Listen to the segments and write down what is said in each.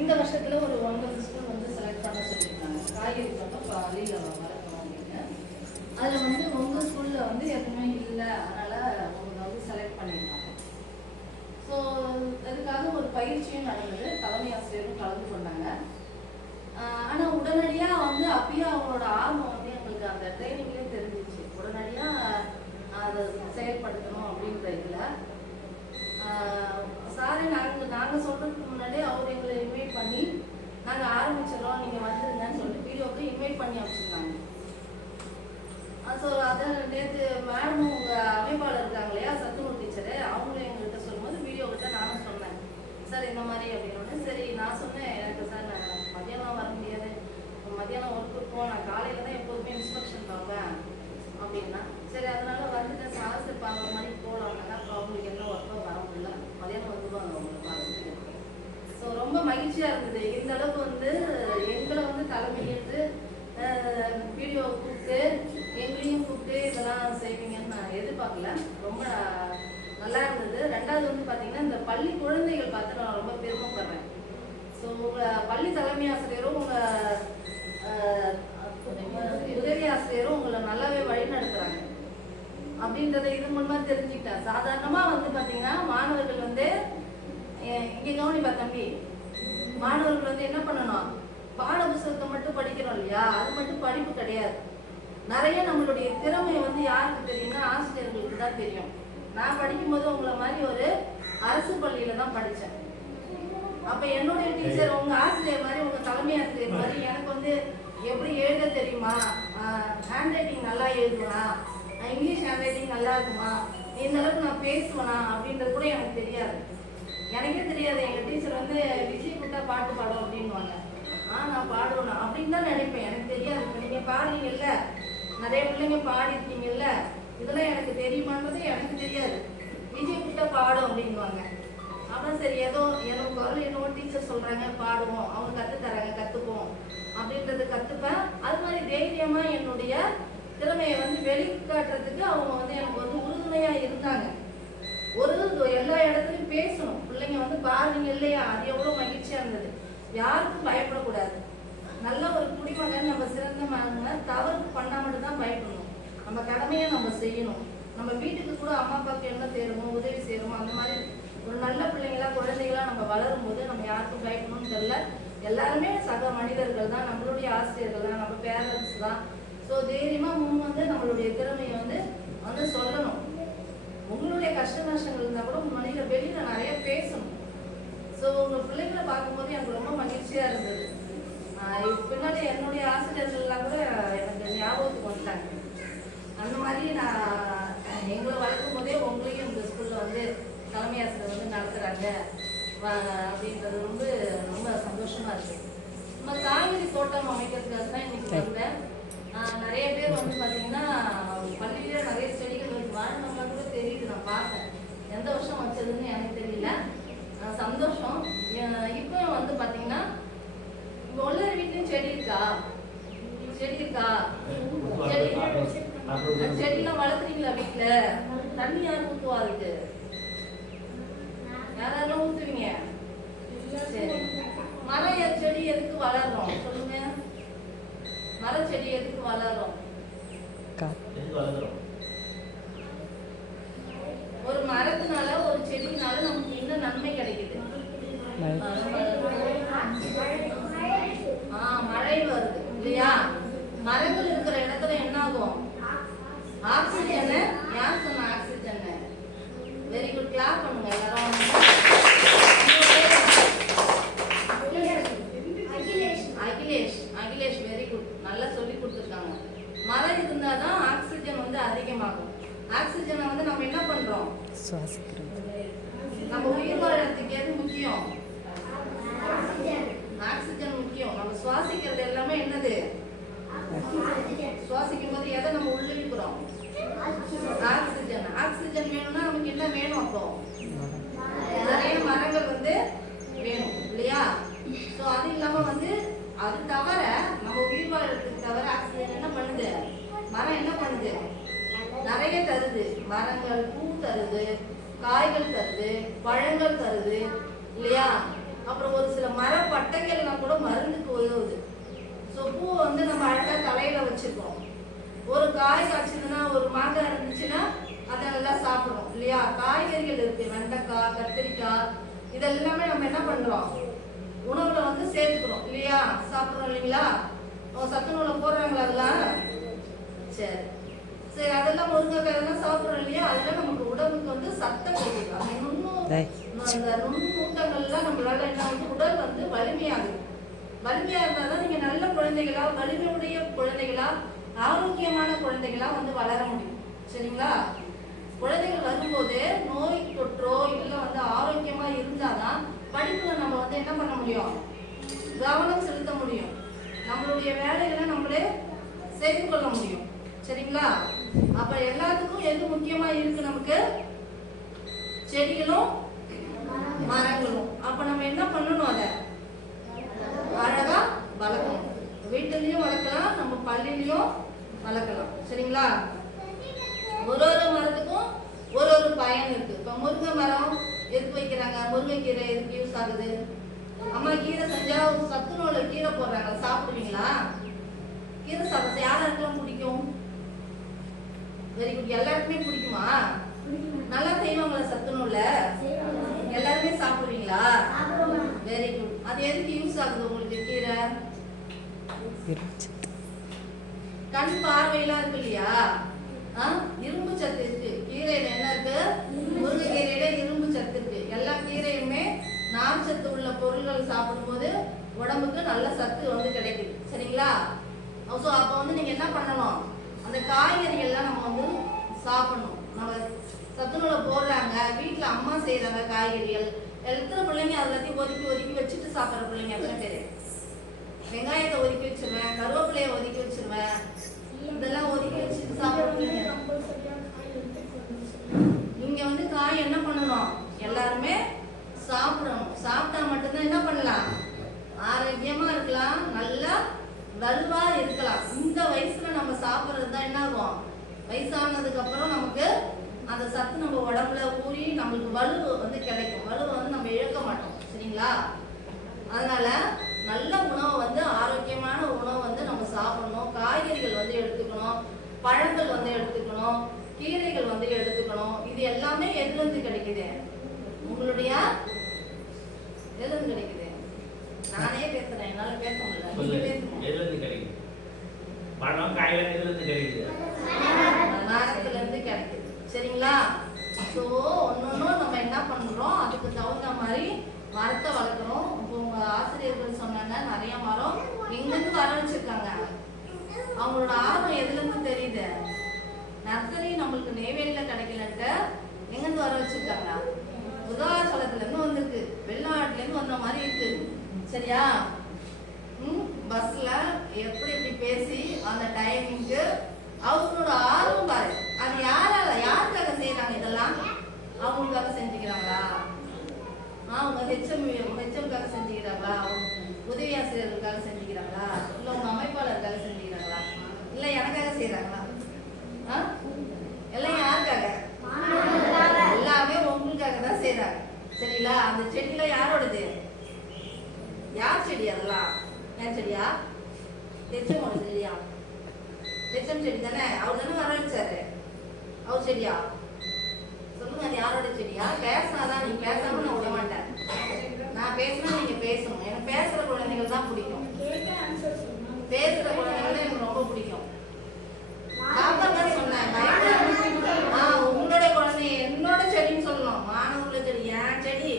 இந்த வருஷத்துல ஒரு 9 ஸ்கூல் வந்து செலக்ட் பண்ண சொல்லியிருக்காங்க. காய்கறி தோட்டம் பள்ளியில் வளர்க்கணும் அப்படின்னு. அதில் வந்து உங்கள் ஸ்கூலில் வந்து எதுவுமே இல்லை, அதனால் உங்களை வந்து செலக்ட் பண்ணியிருக்காங்க. ஸோ அதுக்காக ஒரு பயிற்சியும் நடந்தது, தலைமை ஆசிரியரும் கலந்து கொண்டாங்க. ஆனால் உடனடியாக வந்து அப்பயே அவங்களோட ஆர்வம் வந்து எங்களுக்கு அந்த ட்ரைனிங்லேயே தெரிஞ்சிச்சு. உடனடியாக அதை செயல்படுத்தணும் அப்படின்ற இதில் சாரே நாங்கள் சொல்கிறதுக்கு முன்னாடியே அவர் எங்களை இன்வைட் பண்ணி நாங்கள் ஆரம்பிச்சிடறோம், நீங்கள் வந்துருங்கன்னு சொல்லிட்டு வீடியோவுக்கு இன்வைட் பண்ணி வச்சுருந்தாங்க. ஸோ அதை நேற்று மேடமும் உங்கள் அமைப்பாளர் இருக்காங்க இல்லையா, சத்துணவு டீச்சரு, அவங்களும் எங்கள்கிட்ட சொல்லும்போது வீடியோக்கிட்ட நானும் சொன்னேன் சார் இந்த மாதிரி அப்படின்னு. சரி நான் சொன்னேன், எனக்கு சார் நான் மதியானம் வர முடியாது, மதியானம் ஒர்க் இருக்கும், நான் காலையில் தான் எப்போதுமே இன்ஸ்பெக்ஷன் பார்ப்பேன் அப்படின்னா. சரி அதனால வந்துட்டேன் சார், சரி 11 மணிக்கு போகலாம்னா. அப்புறம் அவங்களுக்கு எந்த ஒர்க்கும் வர முடியல, மதியானம் வந்துடுவாங்க அவங்களை பார்த்துட்டு. ஸோ ரொம்ப மகிழ்ச்சியாக இருந்தது. இந்த அளவுக்கு வந்து எங்களை வந்து தலைமையேற்று வீடியோ கூப்பிட்டு எங்களையும் கூப்பிட்டு இதெல்லாம் செய்வீங்கன்னு நான் எதிர்பார்க்கல. ரொம்ப நல்லா இருந்தது. ரெண்டாவது வந்து பார்த்தீங்கன்னா இந்த பள்ளி குழந்தைகள் பார்த்து நான் ரொம்ப பெருமைப்படுறேன். ஸோ உங்கள் பள்ளி தலைமை ஆசிரியரும் உங்கள் உதவி ஆசிரியரும் உங்களை நல்லாவே வழி நடத்துகிறாங்க அப்படின்றத இது மூலமாக தெரிஞ்சுக்கிட்டேன். சாதாரணமாக வந்து பார்த்தீங்கன்னா மாணவர்கள் வந்து இங்கே கவனிப்பா தம்பி, மாணவர்கள் வந்து என்ன பண்ணணும், பாட புத்தகத்தை மட்டும் படிக்கிறோம் இல்லையா, அது மட்டும் படிப்பு கிடையாது. நிறைய நம்மளுடைய திறமை வந்து யாருக்கு தெரியும்னா ஆசிரியர்களுக்கு தான் தெரியும். நான் படிக்கும்போது உங்களை மாதிரி ஒரு அரசு பள்ளியில தான் படித்தேன். அப்போ என்னுடைய டீச்சர் உங்கள் ஆசிரியர் மாதிரி, உங்கள் தலைமை ஆசிரியர் மாதிரி எனக்கு வந்து எப்படி எழுத தெரியுமா, ஹேண்ட் ரைட்டிங் நல்லா எழுதுவனா, இங்கிலீஷ் ஹேண்ட் ரைட்டிங் நல்லா இருக்குமா, இந்த அளவுக்கு நான் பேசுவேனா அப்படின்றது கூட எனக்கு தெரியாது. எனக்கே தெரியாது. எங்கள் டீச்சர் வந்து விஜய் கூட்டா பாட்டு பாடும் அப்படின்வாங்க. நான் பாடுவேன் அப்படின்னு தான் நினைப்பேன், எனக்கு தெரியாது. இப்போ நீங்கள் பாடுறீங்கல்ல, நிறைய பிள்ளைங்க பாடிருக்கீங்கல்ல, இதெல்லாம் எனக்கு தெரியுமான்றது எனக்கு தெரியாது. விஜய் கூட்டா பாடும் அப்படின்வாங்க. அப்புறம் சரி ஏதோ எனக்கு குரல் என்னவோ டீச்சர் சொல்கிறாங்க பாடுவோம், அவங்க கற்றுத்தராங்க கற்றுப்போம் அப்படின்றது கற்றுப்பேன். அது மாதிரி தைரியமாக என்னுடைய திறமையை வந்து வெளிக்காட்டுறதுக்கு அவங்க வந்து எனக்கு வந்து உறுதுணையாக இருந்தாங்க. எல்லா இடத்துலையும் பேசணும், பிள்ளைங்க வந்து பாருங்க இல்லையா, அது எவ்வளோ மகிழ்ச்சியாக இருந்தது. யாருக்கும் பயப்படக்கூடாது. நல்ல ஒரு குடிமகன் நம்ம சிறந்த மகன் தவறு பண்ணால் மட்டும்தான் பயப்படணும். நம்ம கடமையை நம்ம செய்யணும். நம்ம வீட்டுக்கு கூட அம்மா அப்பாவுக்கு என்ன சேருமோ உதவி சேருமோ அந்த மாதிரி ஒரு நல்ல பிள்ளைங்களா குழந்தைகளா நம்ம வளரும் போது நம்ம யாருக்கும் பயப்படணும்னு தெரியல. எல்லாருமே சக மனிதர்கள் தான், நம்மளுடைய ஆசிரியர்கள் தான், நம்ம பேரண்ட்ஸ் தான். ஸோ தைரியமாக முன் வந்து நம்மளுடைய திறமையை வந்து சொல்லணும். உங்களுடைய கஷ்ட நஷ்டங்கள் இருந்தால் கூட உங்கள் மனையில் வெளியில் நிறைய பேசணும். ஸோ உங்கள் பிள்ளைங்களை பார்க்கும்போது எனக்கு ரொம்ப மகிழ்ச்சியாக இருந்தது. பின்னாடி என்னுடைய ஆசிரியர்கள்லாம் கூட எனக்கு ஞாபகத்துக்கு வந்துட்டாங்க. அந்த மாதிரி நான் எங்களை வளர்க்கும் போதே உங்களையும் இந்த ஸ்கூலில் வந்து தலைமை ஆசிரியர் வந்து நடத்துகிறாங்க அப்படின்றது ரொம்ப ரொம்ப சந்தோஷமாக இருக்குது. நம்ம காய்கறி தோட்டம் அமைக்கிறதுக்காக தான் இன்னைக்கு வந்தேன். நிறைய பேர் வந்து பார்த்தீங்கன்னா பள்ளியில நிறைய செடிகள் வந்து வாழணும்னா கூட தெரியுது, நான் பார்த்தேன். எந்த வருஷம் வச்சதுன்னு எனக்கு தெரியல. சந்தோஷம். இப்போ வந்து பார்த்தீங்கன்னா இப்போ உள்ள வீட்லையும் செடி இருக்கா, செடியெல்லாம் வளர்க்குறீங்களா வீட்டில்? தண்ணி யாரும் ஊற்றுவா? அதுக்கு யாரெல்லாம் ஊற்றுவீங்க? சரி, மர செடி எதுக்கு வளர்றோம் சொல்லுங்க? மர செடி எதுக்கு வளரும்? ஒரு மரத்தினால ஒரு செடினால நமக்கு என்ன நன்மை கிடைக்குது? மழை வருது இல்லையா? மரங்கள் இருக்கிற இடத்துல என்ன ஆகும்? ஆக்சிஜன். யார் சொன்ன ஆக்சிஜன்? வெரி குட், கிளாப் பண்ணுங்க எல்லாரும். அகிலேஷ் வெரி குட், நல்லா சொல்லி கொடுத்துருக்காங்க. மரம் இருந்தால் தான் ஆக்சிஜன் வந்து அதிகமாகும். ஆக்சிஜனை வந்து நம்ம என்ன பண்றோம்? சுவாசிக்கிறோம். நம்ம உயிர் வாழறதுக்கு எது முக்கியம்? ஆக்சிஜன் முக்கியம். நம்ம சுவாசிக்கிறது எல்லாமே என்னது? சுவாசிக்கும் போது எதை நம்ம உள்ளிழுக்கிறோம்? ஆக்சிஜன். ஆக்சிஜன் வேணும்னா நமக்கு என்ன வேணும்? அப்போ நிறைய மரங்கள் வந்து வேணும் இல்லையா? ஸோ அது இல்லாம வந்து அது தவிர நம்ம உயிர் வாழறதுக்கு தவிர ஆக்சிஜன் என்ன பண்ணுது? மரம் என்ன பண்ணுது? நிறைய தருது. மரங்கள் பூ தருது, காய்கள் தருது, பழங்கள் தருது இல்லையா? அப்புறம் ஒரு சில மரப்பட்டை கூட மருந்துக்கு உதவுது. ஸோ பூவை வந்து நம்ம அழகா தலையில வச்சுருக்கோம். ஒரு காய் காய்ச்சதுன்னா, ஒரு மாங்காய் இருந்துச்சுன்னா அதை நல்லா சாப்பிடுவோம் இல்லையா? காய்கறிகள் இருக்கு, வெண்டைக்காய், கத்திரிக்காய், இதெல்லாமே நம்ம என்ன பண்றோம், உணவுல வந்து சேர்த்துக்கிறோம் இல்லையா? சாப்பிடுறோம் இல்லைங்களா? சத்துணவுல போடுறாங்களா அதெல்லாம்? சரி சரி, அதெல்லாம் முருங்கைக்காய் அதெல்லாம் சாப்பிடுறோம் இல்லையா? அதெல்லாம் நமக்கு உடம்புக்கு வந்து சத்தம் கொடுக்குது. அந்த நுண்ணூட்டங்கள்லாம் நம்மளால என்ன வந்து உடல் வந்து வலிமையாகுது. வலிமையா இருந்தாதான் நீங்க நல்ல குழந்தைகளா, வலிமையுடைய குழந்தைகளா, ஆரோக்கியமான குழந்தைகளா வந்து வளர முடியும். சரிங்களா? குழந்தைகள் வரும்போது நோய் தொற்றோ இல்லை வந்து ஆரோக்கியமா இருந்தாதான் படிப்புல நம்ம வந்து என்ன பண்ண முடியும், கவனம் செலுத்த முடியும், நம்மளுடைய வேலைகளை நம்மளே செய்து கொள்ள முடியும். சரிங்களா? அப்ப எல்லாத்துக்கும் எது முக்கியமா இருக்கு நமக்கு? செடிகளும் மரங்களும். அப்ப நம்ம என்ன பண்ணணும், அதை அழகா வளர்க்கணும். வீட்டுலயும் வளர்க்கலாம், நம்ம பள்ளியிலயும் வளர்க்கலாம். சரிங்களா? ஒரு ஒரு மரத்துக்கும் ஒரு ஒரு பயன் இருக்கு. இப்ப முருங்கை மரம் எதுக்கு வைக்கிறாங்க? முருங்கைக்கீரை எதுக்கு யூஸ் ஆகுது? அம்மா கீரை செஞ்சா சத்துணவுல கீரை போடுறாங்க, சாப்பிடுவீங்களா? கீரை சாப்பிட யாருக்கெல்லாம் பிடிக்கும்? Very good. எல்லாருக்குமே பிடிக்குமா? நல்லா செய்வாங்களா சத்துணவுல? எல்லாருமே சாப்பிடுவீங்களா? Very good. அது எதுக்கு யூஸ் ஆகுது உங்களுக்கு கீரை? கண் பார்வையெல்லாம் இருக்கு இல்லையா? இரும்பு சத்து இருக்கு கீரையில. என்ன இருக்கு? முருங்கைக்கீரையில இரும்பு சத்து இருக்கு. எல்லா கீரையுமே நார் சத்து உள்ள பொருள்கள் சாப்பிடும்போது உடம்புக்கு நல்ல சத்து வந்து கிடைக்குது. சரிங்களா? ஸோ அப்போ வந்து நீங்க என்ன பண்ணணும், அந்த காய்கறிகள்லாம் நம்ம வந்து சாப்பிடணும். நம்ம சத்துணவுல போடுறாங்க, வீட்டுல அம்மா செய்யறாங்க காய்கறிகள். எத்தனை பிள்ளைங்க எல்லாத்தையும் ஒதுக்கி ஒதுக்கி வச்சுட்டு சாப்பிட்ற பிள்ளைங்க எத்தனை பேரு? வெங்காயத்தை ஒதுக்கி வச்சிருவேன், கருவேப்பிலையை ஒதுக்கி வச்சிருவேன், இதெல்லாம் ஒதுக்கி வச்சுட்டு சாப்பிடுவீங்க. இங்க வந்து காய் என்ன பண்ணணும், எல்லாருமே சாப்பிடணும். சாப்பிட்டா மட்டும்தான் என்ன பண்ணலாம், ஆரோக்கியமா இருக்கலாம், நல்லா வலுவா இருக்கலாம். இந்த வயசுல நம்ம சாப்பிட்றது தான் என்ன ஆகும், வயசானதுக்கு அப்புறம் நமக்கு அந்த சத்து நம்ம உடம்புல ஊறி நம்மளுக்கு வலு வந்து கிடைக்கும். வலுவை வந்து நம்ம இழக்க மாட்டோம். சரிங்களா? அதனால நல்ல உணவை வந்து, ஆரோக்கியமான உணவு வந்து நம்ம சாப்பிடணும். காய்கறிகள் வந்து எடுத்துக்கணும், பழங்கள் வந்து எடுத்துக்கணும், கீரைகள் வந்து எடுத்துக்கணும். இது எல்லாமே எதுல இருந்து கிடைக்குது? உங்களுடைய எதுல இருந்து கிடைக்குது? நானே பேசுறேன், என்னால பேச முடியல. எதுல இருந்து கிடைக்குது? பழம் காய்கறி எதுல இருந்து கிடைக்குது? மரத்துல இருந்து கிடைக்குது. சரிங்களா? ஸோ ஒன்னொன்னும் நம்ம என்ன பண்றோம், அதுக்கு தகுந்த மாதிரி மரத்தை வளர்க்குறோம். இப்போ உங்க ஆசிரியர்கள் சொன்னாங்க நிறைய மரம் எங்கிருந்து வர வச்சிருக்காங்க. அவங்களோட ஆர்வம் எதுல இருந்து தெரியுது? நர்சரி நம்மளுக்கு நெய்வேலியில கிடைக்கலன்ட்டு எங்கிருந்து வர வச்சிருக்காங்க? உதாசலத்துல இருந்து வந்திருக்கு, வெளிநாட்டுல இருந்து வந்த மாதிரி இருக்கு. சரியா? பஸ்ல எப்படி எப்படி பேசி அந்த டைமிங்க்கு அவங்களோட ஆர்வம் பாரு. அது யாருக்காக செய்யறாங்க இதெல்லாம்? அவங்களுக்காக செஞ்சுக்கிறாங்களா? அவங்க ஹெச்எம்காக செஞ்சுக்கிறாங்களா? உதவி ஆசிரியர்களுக்காக செஞ்சுக்கிறாங்களா? இல்ல உங்க அமைப்பாளருக்காக செஞ்சுக்கிறாங்களா? இல்ல எனக்காக செய்யறாங்களா? எல்லாம் யாருக்காக? எல்லாமே உங்களுக்காக தான் செய்யறாங்க. சரிங்களா? அந்த செடியில யாரோடது? யார் செடி அதெல்லாம்? என் செடியா? ஹெச்எம்மோட செடியா? ஹெச்எம் செடி தானே, அவர் தானே வர வச்சாரு. அவர் செடியா? சொல்லுங்க, அது யாரோட செடியா? பேசினாதான், நீங்க பேசாம நான் விட மாட்டேன். நான் பேசினா நீங்க பேசணும். எனக்கு பேசுற குழந்தைகள் தான் பிடிக்கும். பேசுற குழந்தைகள் தான் எனக்கு ரொம்ப பிடிக்கும். பாப்பா தான் சொன்னேன், உங்களோட குழந்தை என்னோட செடின்னு சொல்லணும். மாணவர்கள செடி, என் செடி,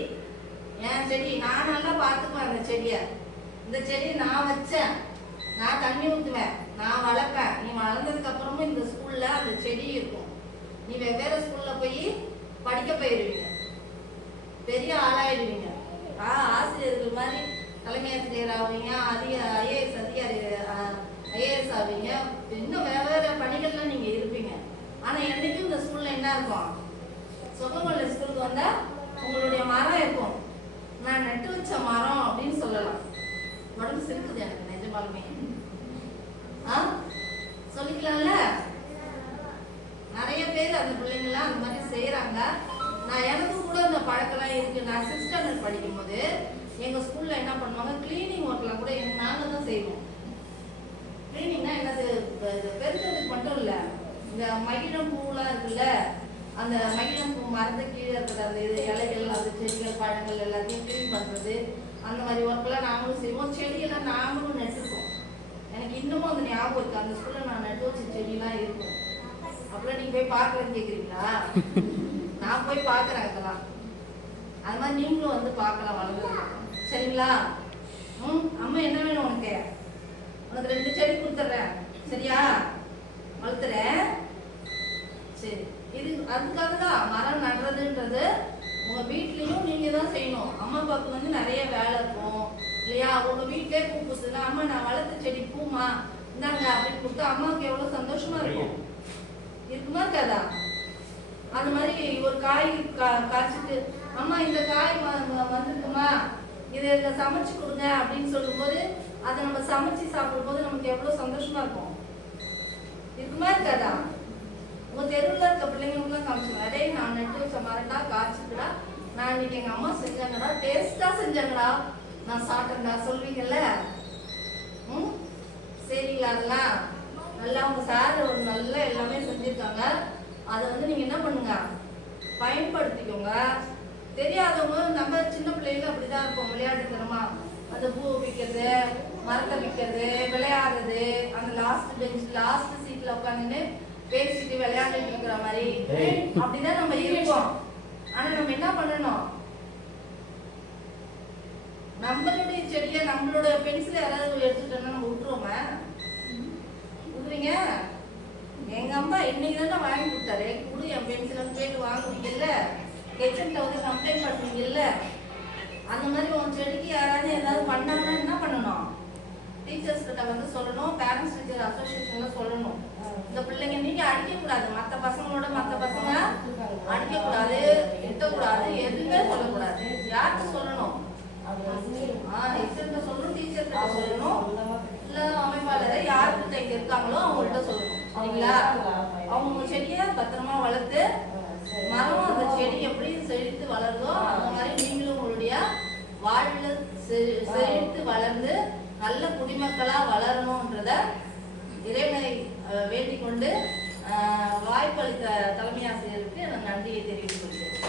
என் செடி. நான் நல்லா பார்த்துக்குவேன் அந்த செடியை. இந்த செடியை நான் வச்சேன், நான் தண்ணி ஊற்றுவேன், நான் வளர்ப்பேன். நீ வளர்ந்ததுக்கு அப்புறமும் இந்த ஸ்கூல்ல அந்த செடி இருக்கும். நீ வெவ்வேறு ஸ்கூல்ல போய் படிக்க போயிடுவீங்க, பெரிய ஆளாயிடுவீங்க. ஆசிரியர்கள் மாதிரி தலைமை ஆசிரியர் ஆவீங்க, ஐஏஎஸ் அதிகாரி, ஐஏஎஸ் ஆவீங்க, இன்னும் வெவ்வேறு பணிகள்லாம் நீங்க இருப்பீங்க. ஆனா என்னைக்கும் இந்த ஸ்கூல்ல என்ன இருக்கும்? சொகமல்ல ஸ்கூலுக்கு வந்தா உங்களுடைய மரம் இருக்கும். நான் நட்டு வச்ச மரம் அப்படின்னு சொல்லலாம். உடம்பு சிரிக்குது எனக்கு நிஜமாலுமே. சொல்லிக்கலாம்ல. நிறைய பேர் அந்த பிள்ளைங்களாம் அந்த மாதிரி செய்யறாங்க. நான் எனக்கு கூட அந்த பழக்கெல்லாம் இருக்கு. நான் 6th ஸ்டாண்டர்ட் படிக்கும் போது எங்க ஸ்கூல்ல என்ன பண்ணுவாங்க, கிளீனிங் ஒர்க்லாம் கூட அந்த மாதிரி ஒர்க்கெல்லாம் நாங்களும் செய்வோம். செடியெல்லாம் நாங்களும் நட்டுருக்கோம். எனக்கு இன்னமும் அந்த ஞாபகம் இருக்குது. அந்த ஸ்கூலில் நான் நட்டு வச்ச செடியெல்லாம் இருக்கும். அப்படிலாம் நீங்கள் போய் பார்க்குறேன்னு கேட்குறீங்களா? நான் போய் பார்க்குறேன் அதெல்லாம். அது மாதிரி நீங்களும் வந்து பார்க்கலாம் வளர்ந்துருக்கோம். சரிங்களா? அம்மா என்ன வேணும் உனக்கு? உனக்கு 2 செடி கொடுத்துட்றேன். சரியா? வளர்த்துறேன். சரி, இது அதுக்காக தான் மரம் நடுறதுன்றது உங்கள் வீட்லேயும் நீங்கள் தான் செய்யணும். அம்மா அப்பாவுக்கு வந்து நிறைய வேலை இருக்கும் இல்லையா? உங்கள் வீட்டிலே பூ பூசுதுன்னா, அம்மா நான் வளர்த்த செடி பூமா இந்தாங்க அப்படின்னு கொடுத்தா அம்மாவுக்கு எவ்வளோ சந்தோஷமா இருக்கும். இருக்குமா இருக்காதா? அந்த மாதிரி ஒரு காய் காய்ச்சிட்டு, அம்மா இந்த காய் வந்துருக்குமா, இதை சமைச்சு கொடுங்க அப்படின்னு சொல்லும்போது அதை நம்ம சமைச்சு சாப்பிடும்போது நமக்கு எவ்வளோ சந்தோஷமா இருக்கும். இருக்குமா இருக்காதா? உங்க தெருவில் இருக்க பிள்ளைங்களுக்குலாம் காமிச்சுங்க, அடே நான் நட்டு வச்ச மரண்டா காய்ச்சிட்டுடா, நான் இன்னைக்கு எங்க அம்மா செஞ்சாங்கடா, டேஸ்டா செஞ்சாங்கடா, நான் சாப்பிட்டேன்டா சொல்வீங்கல்ல. சரிங்களா? அதெல்லாம் நல்லா உங்க சார் ஒரு நல்ல எல்லாமே செஞ்சிருக்காங்க. அதை வந்து நீங்க என்ன பண்ணுங்க, பயன்படுத்திக்கோங்க. தெரியாதவங்க நம்ம சின்ன பிள்ளைங்க அப்படிதான் இருப்போம், விளையாட்டுத்தனமா அந்த பூ விற்கிறது, மரத்தை விற்கிறது, விளையாடுறது, அந்த லாஸ்ட் பெஞ்ச் லாஸ்ட் சீட்ல உட்காந்துன்னு பேசிட்டு விளையாண்டுட்டு இருக்கிற மாதிரி அப்படிதான் நம்ம இருப்போம். ஆனா நம்ம என்ன பண்ணணும், நம்மளுடைய செடியை நம்மளோட பென்சிலை யாராவது எடுத்துட்டோம்னா நம்ம விட்டுருவோமா? விட்டுறீங்க? எங்க அம்மா இன்னைக்கு தானே வாங்கி கொடுத்தாரு, கொடு என் பென்சிலன்னு கேட்டு வாங்குவீங்கல்ல, கிச்சன்ல வந்து கம்ப்ளைண்ட் பண்ணுவீங்கல்ல. அந்த மாதிரி உன் செடிக்கு யாராவது ஏதாவது பண்ணாங்கன்னா என்ன பண்ணணும், டீச்சர்ஸ் கிட்ட வந்து சொல்லணும், பேரண்ட்ஸ் டீச்சர் அசோசியேஷன்ல சொல்லணும். இந்த பிள்ளைங்க நீங்க அடிக்கக்கூடாது, மற்ற பசங்களோட மற்ற பசங்க அடிக்கக்கூடாது, திட்டக்கூடாது, எதுவுமே சொல்லக்கூடாது. யார்கிட்ட சொல்லணும்? எக்ஸர்கிட்ட சொல்லணும், டீச்சர்கிட்ட சொல்லணும், இல்ல அமைப்பாளரை யார்கிட்ட இங்க இருக்காங்களோ அவங்கள்ட்ட சொல்லணும். சரிங்களா? அவங்க செடியை பத்திரமா வளர்த்து மரம் அந்த செடி எப்படி செழித்து வளருதோ அந்த மாதிரி நீங்களும் உங்களுடைய வாழ்வில் செழித்து வளர்ந்து நல்ல குடிமக்களா வளரணும்ன்றத இறைவனை வேண்டிக் கொண்டு வாய்ப்பளித்த தலைமை ஆசிரியருக்கு நான் நன்றியை தெரிவித்துக் கொள்கிறேன்.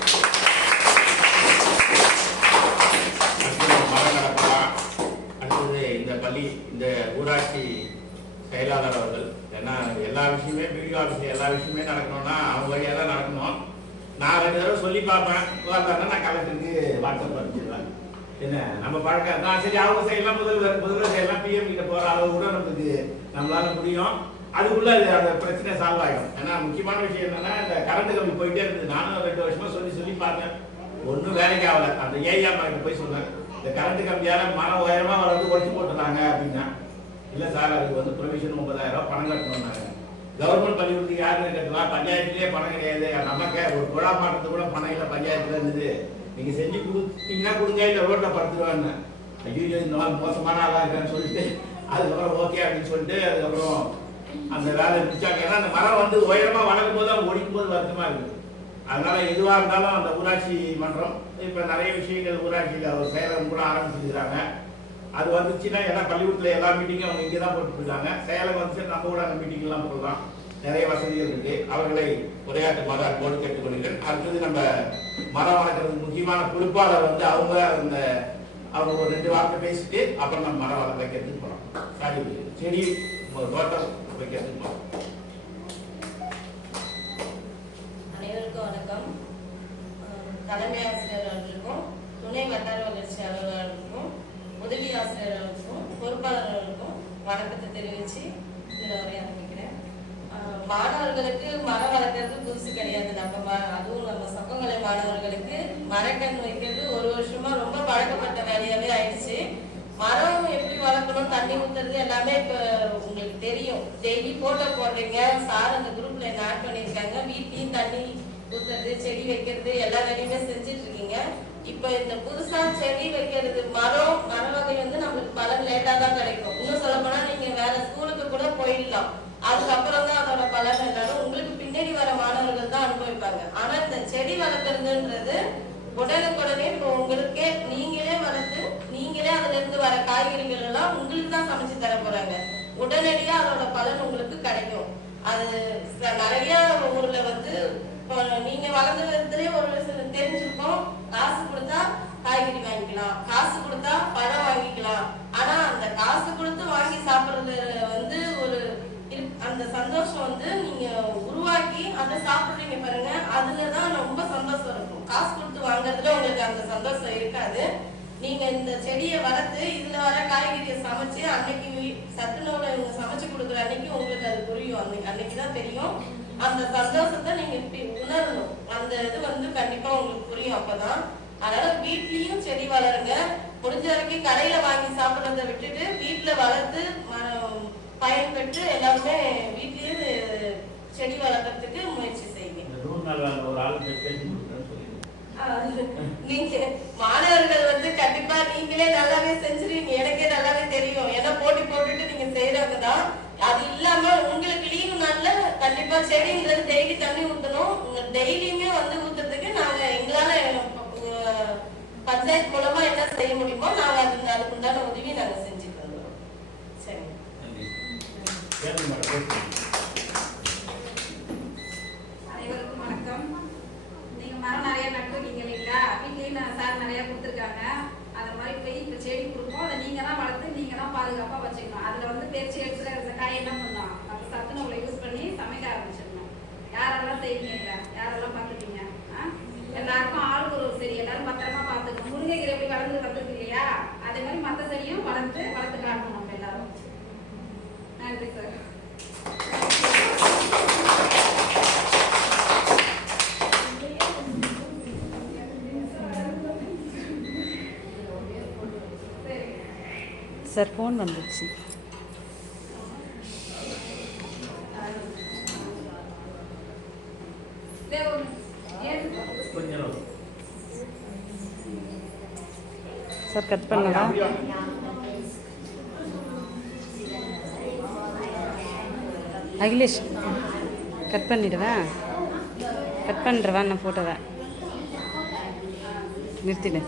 அடுத்தது இந்த பள்ளி இந்த ஊராட்சி செயலாளர் அவர்கள், ஏன்னா எல்லா விஷயமே வீடியோ ஆஃபீஸ் எல்லா விஷயமே நடக்கணும்னா அவங்க வழியாக தான் நடக்கணும். நான் 2 தடவை சொல்லி பார்ப்பேன், பார்த்தாருன்னா நான் கலெக்டருக்கு வாட்ஸ்அப் அனுப்பிச்சிடுவேன். என்ன நம்ம பழக்கம் தான். சரி, அவங்க செய்யலாம், முதல்வர் செய்யலாம், பிஎம் கிட்ட போகிற அளவு கூட நம்மளால முடியும். அதுக்குள்ள அந்த பிரச்சனை சால்வ் ஆகிடும். ஏன்னா முக்கியமான விஷயம் என்னன்னா, இந்த கரண்ட் கம்பி போயிட்டே இருக்குது. நானும் 2 வருஷமா சொல்லி பார்த்தேன், ஒன்றும் வேலைக்கு ஆகலை. அந்த ஏஐ கிட்ட போய் சொன்னேன், இந்த கரண்ட் கம்பியால மரம் உயரமா வளர்ந்து உடச்சு போட்டுறாங்க அப்படின்னா. இல்லை சார், அதுக்கு வந்து ப்ரொவிஷன் 30,000 ரூபாய் பணம் கட்டணும்னாங்க. கவர்மெண்ட் பள்ளிக்கூடத்துக்கு யாருன்னு கட்டலாம், பஞ்சாயத்துலேயே பணம் கிடையாது. நமக்கு ஒரு குழா மாட்டத்துக்கு கூட பணம் இல்லை, பஞ்சாயத்துல இருந்தது. நீங்க செஞ்சு கொடுத்தீங்கன்னா கொடுங்க, இல்லை ரோட்ல படுத்துருவான்னு. ஐயோ இந்த மாதிரி மோசமான ஆளா இருக்கான்னு சொல்லிட்டு அதுக்கப்புறம் ஓகே அப்படின்னு சொல்லிட்டு அதுக்கப்புறம் அந்த வேலை இருந்துச்சாங்க. ஏன்னா அந்த மரம் வந்து உயரமா வளரும் போது அவங்க ஒடிக்கும் போது வருத்தமா இருக்குது. அதனால எதுவாக இருந்தாலும் அந்த ஊராட்சி மன்றம் இப்போ நிறைய விஷயங்கள் ஊராட்சியில் ஒரு செயலம் கூட ஆரம்பிச்சிருக்கிறாங்க. அது வந்துச்சுன்னா ஏன்னா பள்ளிக்கூடத்தில் எல்லா மீட்டிங்கும் அவங்க இங்கே தான் போட்டுருக்காங்க. சேலம் வந்து நம்ம கூட அந்த மீட்டிங்லாம் போடலாம், நிறைய வசதிகள் இருக்கு. அவர்களை உரையாற்றுமாறு அன்போடு கேட்டுக்கொள்கிறேன். அடுத்தது நம்ம மரம் வளர்க்கறதுக்கு முக்கியமான பொறுப்பாளர் வந்து அவங்க ஒரு 2 வார்த்தை பேசிட்டு அப்புறம் நம்ம மரம் வளர்க்க வைக்கிறதுக்கு போகலாம். செடி தோட்டம் வைக்கிறதுக்கு போகலாம். அனைவருக்கும் வணக்கம். தலைமை ஆசிரியர் அவர்களுக்கும், துணை வட்டார வளர்ச்சி அலுவலர்களுக்கும், உதவி ஆசிரியர்களுக்கும், பொறுப்பாளர்களுக்கும் வணக்கத்தை தெரிவித்து இந்த உரையை ஆரம்பிக்கிறேன். மாணவர்களுக்கு மரம் வளர்க்கறது புதுசு கிடையாது. அதுவும் நம்ம சொக்கங்கலை மாணவர்களுக்கு மரக்கண் வைக்கிறது 1 வருஷமா ரொம்ப பழக்கப்பட்ட வேலையாவே ஆயிடுச்சு. மரம் எப்படி வளர்க்கணும், தண்ணி ஊத்துறது எல்லாமே இப்ப உங்களுக்கு தெரியும். டெய்லி போட்டோ போடுறீங்க, சார் அந்த குரூப்ல என்ன ஆட் பண்ணியிருக்காங்க. வீட்லயும் தண்ணி ஊத்துறது, செடி வைக்கிறது எல்லா வேலையுமே செஞ்சுட்டு இருக்கீங்க. இப்ப இந்த புதுசா செடி வைக்கிறது மர வகை வந்து நம்மளுக்கு பலன் லேட்டா தான் கிடைக்கும். இன்னும் சொல்ல போனா நீங்க வேற ஸ்கூலுக்கு கூட போயிடலாம், அதுக்கப்புறம் தான் அதோட பலன் என்னன்னு உங்களுக்கு பின்னாடி வர மாணவர்கள் தான் அனுபவிப்பாங்க. ஆனா இந்த செடி வளர்க்கறதுன்றது உடனுக்குடனே இப்போ உங்களுக்கே நீங்களே வளர்த்து நீங்களே அதுல இருந்து வர காய்கறிகள் எல்லாம் உங்களுக்கு தான் சமைச்சு தர போறாங்க. உடனடியா அதோட பலன் உங்களுக்கு கிடைக்கும். அது நிறைய ஊர்ல வந்து நீங்க வளர்ந்த விதத்திலே ஒரு தெரிஞ்சிருக்கோம், காசு கொடுத்தா காய்கறி வாங்கிக்கலாம், காசு கொடுத்தா பழம் வாங்கிக்கலாம். ஆனா அந்த காசு கொடுத்து வாங்கி சாப்பிடுறது வந்து ஒரு அந்த சந்தோஷம் வந்து நீங்க உருவாக்கி அதை சாப்பிடுறீங்க பாருங்க, அதுலதான் ரொம்ப சந்தோஷம் இருக்கும். காசு கொடுத்து வாங்குறதுல உங்களுக்கு அந்த சந்தோஷம் இருக்காது. நீங்க இந்த செடியை வளர்த்து இதுல வர காய்கறியை சமைச்சு அன்னைக்கு சத்துணவுல இவங்க சமைச்சு கொடுக்குற அன்னைக்கு உங்களுக்கு அது புரியும். அன்னைக்குதான் தெரியும் அந்த சந்தோஷத்தை நீங்க உணரணும். அந்த இது வந்து கண்டிப்பா உங்களுக்கு புரியும் அப்பதான். அதனால வீட்லயும் செடி வளருங்க. முடிஞ்ச வரைக்கும் கடையில வாங்கி சாப்பிடுறத விட்டுட்டு வீட்டுல வளர்த்து பயன்பெற்று எல்லாருமே வீட்லயே செடி வளர்க்கறதுக்கு முயற்சி செய்யுங்க. ஒரு ஆள் பேசி நீங்க மாணவர்கள் வந்து கண்டிப்பா நீங்களே நல்லாவே செஞ்சிருவீங்க, எனக்கே நல்லாவே தெரியும். ஏன்னா போட்டி போட்டுட்டு நீங்க செய்யறவங்கதான். அது இல்லாம உங்களுக்கு லீவு நாள்ல கண்டிப்பா செடிங்களுக்கு டெய்லி தண்ணி ஊத்தணும். டெய்லியுமே வந்து ஊத்துறதுக்கு நாங்க எங்களால பஞ்சாயத்து மூலமா என்ன செய்ய முடியுமோ நாங்க அதுக்கு உண்டான உதவி நாங்க செஞ்சுட்டு வந்துடுறோம். சரி, அனைவருக்கும் வணக்கம். நீங்க மரம் நிறைய நட்டுருக்கீங்க இல்லைங்களா? வீட்லயும் சார் நிறைய கொடுத்துருக்காங்க. அந்த மாதிரி போய் இப்போ செடி கொடுப்போம், அதை நீங்க தான் வளர்த்து நீங்க தான் பாதுகாப்பா வச்சுக்கணும். அதுல வந்து பேச்சு எடுத்துற இந்த காய் என்ன பண்ணலாம், நம்ம சத்துணவுல யூஸ் பண்ணி சமைக்க ஆரம்பிச்சிடணும். யாரெல்லாம் செய்வீங்க, யாரெல்லாம் பார்த்துட்டீங்க? எல்லாருக்கும் ஆளுக்கு ஒரு செடி எல்லாரும் பத்திரமா பார்த்துக்கணும். முருங்கைக்கீரை எப்படி வளர்ந்து வந்துருக்கு இல்லையா, அதே மாதிரி மற்ற செடியும் வளர்த்து காட்டணும் நம்ம எல்லாரும். நன்றி சார். சார் ஃபோன் வந்துச்சு. சார் கட் பண்ணவா? அகிலேஷ் கட் பண்ணிடுவேன். கட் பண்ணுறவா நான் ஃபோட்டோவை நிறுத்திடு.